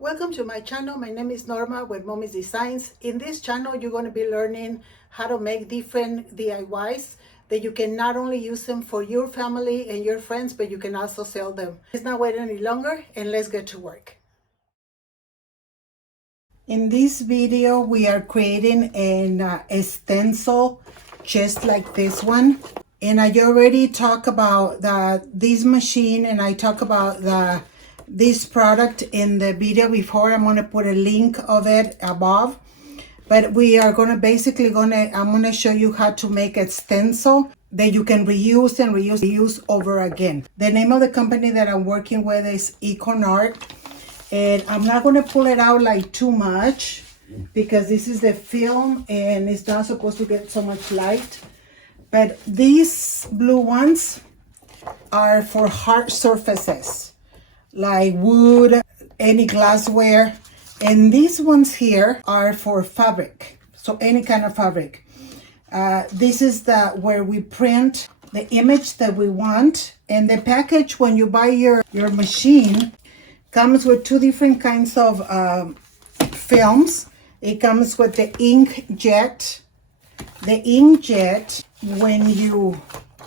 Welcome to my channel. My name is Norma with momisdesigns. In this channel, you're going to be learning how to make different DIYs that you can not only use them for your family and your friends, but you can also sell them. Let's not wait any longer and let's get to work. In this video, we are creating a stencil just like this one. And I already talked about this machine, and I talk about this product in the video before. I'm going to put a link of it above. But we are going to I'm going to show you how to make a stencil that you can reuse and reuse over again. The name of the company that I'm working with is Ikonart. And I'm not going to pull it out like too much because this is the film and it's not supposed to get so much light. But these blue ones are for hard surfaces like wood, any glassware. And these ones here are for fabric, so any kind of fabric. This is where we print the image that we want. And the package, when you buy your machine, comes with two different kinds of films. It comes with the inkjet. The inkjet, when you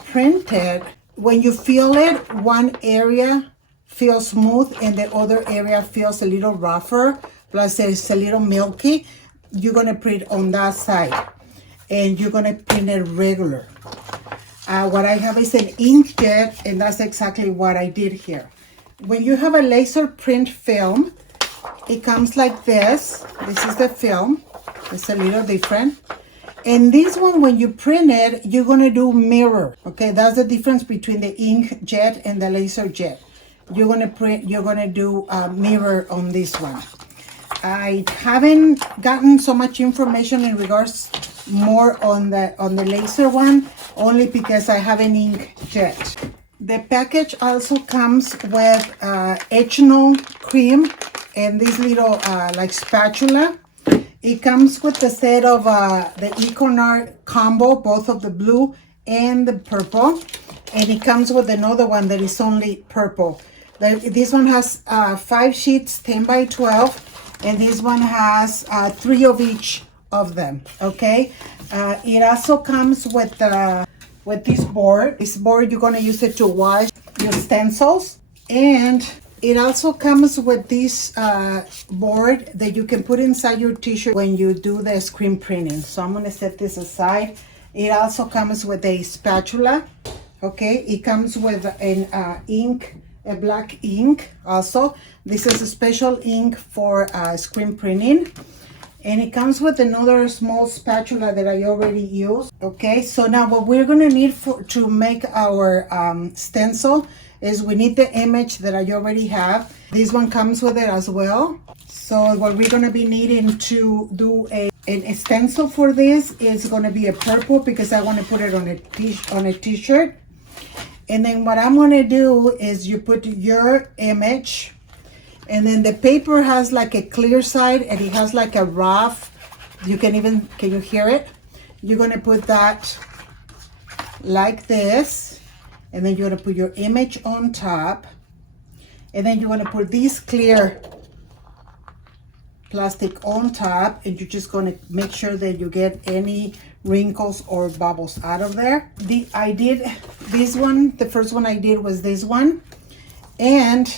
print it, when you feel it, one area feels smooth and the other area feels a little rougher, plus it's a little milky. You're going to print on that side and you're going to print it regular. What I have is an inkjet, and that's exactly what I did here. When you have a laser print film, it comes like this. This is the film. It's a little different. And this one, when you print it, you're going to do mirror. Okay, that's the difference between the inkjet and the laser jet. You're going to do a mirror on this one. I haven't gotten so much information in regards more on the laser one, only because I have an inkjet. The package also comes with ethanol cream and this little like spatula. It comes with the set of the Ikonart combo, both of the blue and the purple. And it comes with another one that is only purple. This one has 5 sheets, 10 by 12. And this one has 3 of each of them, okay? It also comes with this board. This board, you're going to use it to wash your stencils. And it also comes with this board that you can put inside your t-shirt when you do the screen printing. So I'm going to set this aside. It also comes with a spatula, okay? It comes with an ink, a black ink also. This is a special ink for screen printing. And it comes with another small spatula that I already used. Okay, so now what we're gonna need to make our stencil is we need the image that I already have. This one comes with it as well. So what we're gonna be needing to do a stencil for this is gonna be a purple, because I wanna put it on a t-shirt. And then what I'm gonna do is you put your image, and then the paper has like a clear side and it has like a rough, can you hear it? You're gonna put that like this, and then you're gonna put your image on top, and then you're gonna put this clear plastic on top, and you're just gonna make sure that you get any wrinkles or bubbles out of there. I did this one, the first one I did was this one, and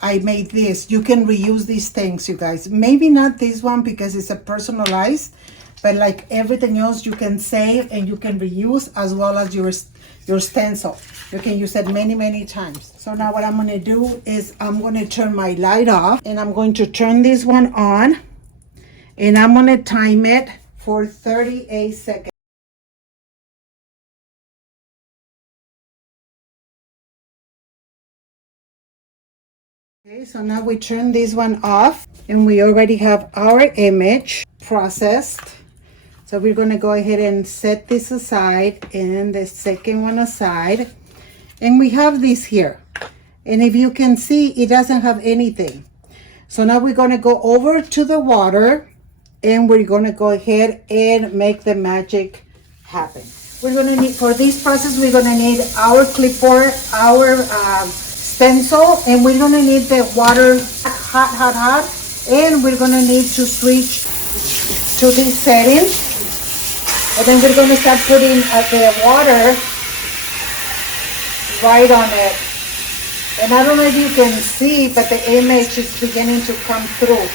I made this. You can reuse these things, you guys. Maybe not this one because it's a personalized, but like everything else, you can save and you can reuse, as well as your stencil. You can use it many, many times. So now what I'm going to do is I'm going to turn my light off, and I'm going to turn this one on, and I'm going to time it for 38 seconds. Okay, so now we turn this one off, and we already have our image processed. So we're going to go ahead and set this aside, and the second one aside. And we have this here. And if you can see, it doesn't have anything. So now we're going to go over to the water, and we're going to go ahead and make the magic happen. We're going to need, for this process, we're going to need our clipboard, our stencil, and we're gonna need the water hot, and we're gonna need to switch to this setting, and then we're gonna start putting the water right on it. And I don't know if you can see, but the image is beginning to come through.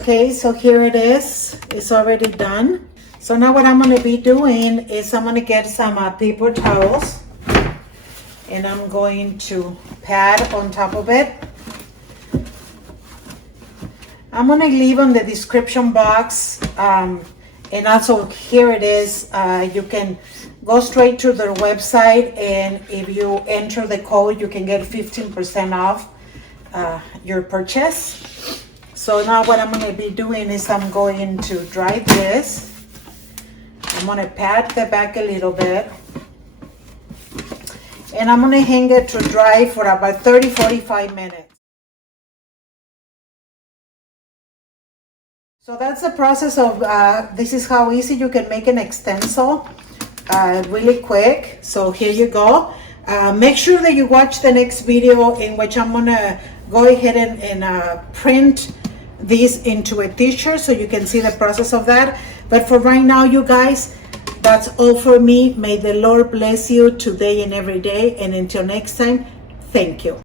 Okay, so here it is. It's already done. So now what I'm going to be doing is I'm going to get some paper towels, and I'm going to pat on top of it. I'm going to leave on the description box, and also here it is. You can go straight to their website, and if you enter the code, you can get 15% off your purchase. So now what I'm going to be doing is I'm going to dry this. I'm going to pat the back a little bit. And I'm going to hang it to dry for about 30-45 minutes. So that's the process of, this is how easy you can make an stencil really quick. So here you go. Make sure that you watch the next video, in which I'm going to go ahead and print this into a t-shirt so you can see the process of that. But for right now, you guys, that's all for me. May the Lord bless you today and every day, and until next time, thank you.